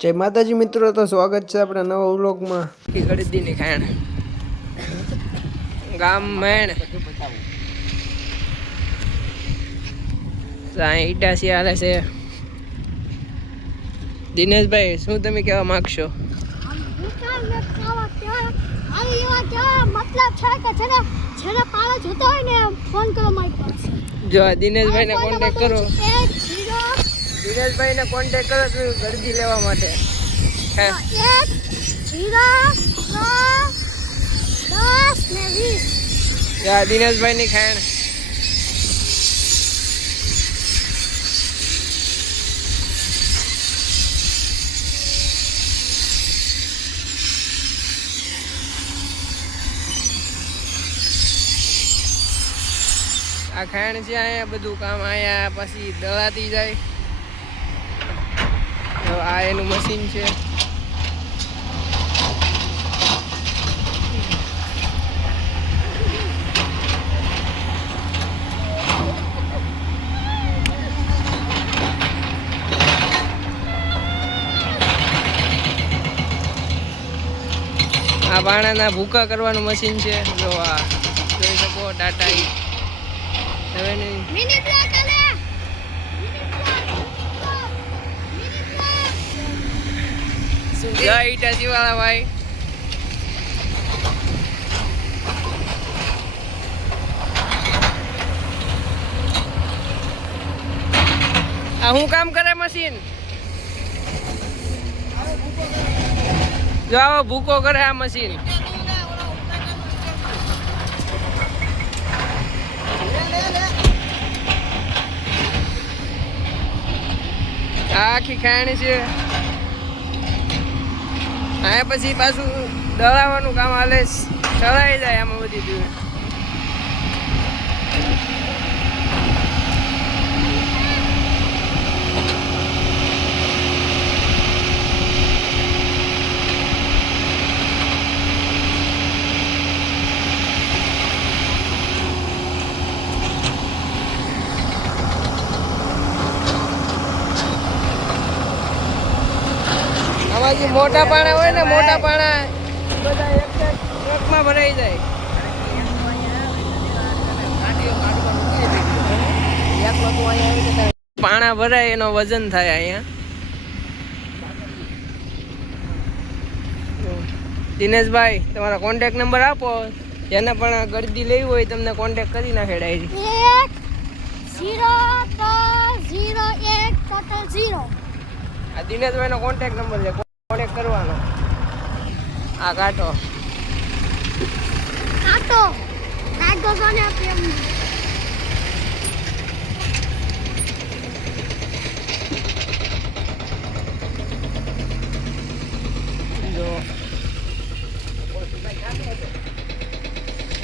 જય માતાજી મિત્રો તો સ્વાગત છે આપણા નવા વ્લોગમાં. ગળદીની ખાણ. ગામ મેણ. ઈટાસી હાલે છે. દિનેશભાઈ શું તમે કહેવા માંગશો? જો દિનેશભાઈ કે જેને જેને પાળો જોતો હોય ને કોન્ટેક્ટ કરો મારી ને જો કોન્ટેક કરો છું ગળદી લેવા માટે. હે. દસ ને ખાણ. આ ખાણ છે અહીંયા, બધું કામ અહીંયા, પછી દળાતી જાય. આ એનું મશીન છે. આ બાણાના ભૂકા કરવાનું મશીન છે. જો આ જોઈ શકો, ટાટા. હવે નહીં. જય ઈટાચી વાળા ભાઈ. આ હું કામ કરે મશીન? જો ભૂકો કરે આ મશીન. આખી ખાણી છે. હા પછી પાછું દળાવવાનું કામ હાલે ચડાઈ જાય આમાં બધી જોઈએ આમાં જે મોટા પાણા હોય ને મોટા પાણા બધા એક ટ્રકમાં ભરાઈ જાય. પાણા ભરાય એનો વજન થાય અહીંયા. દિનેશભાઈ તમારો કોન્ટેક નંબર આપો. જેને પણ ગળદી લેવી હોય તમને કોન્ટેક કરી નાખે ડાયરી આ દિનેશભાઈનો કોન્ટેક નંબર છે. કોન્ટેક કરવાનો. આ કાંટો કાટો કાટો છો આપી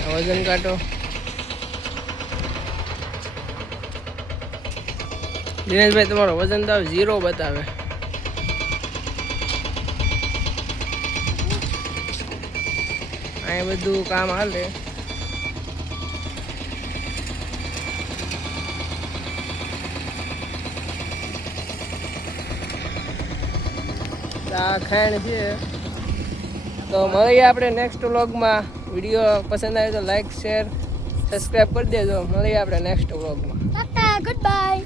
આ વજન કાટો. દિનેશભાઈ તમારો વજન તો ઝીરો બતાવે. અહીંયા બધું કામ હાલે. આ ખાણ છે. તો મળીએ આપણે નેક્સ્ટ વ્લોગમાં વીડિયો પસંદ આવે તો લાઈક શેર સબસ્ક્રાઈબ કરી દેજો. મળીએ આપણે નેક્સ્ટ વ્લોગમાં ગુડ બાય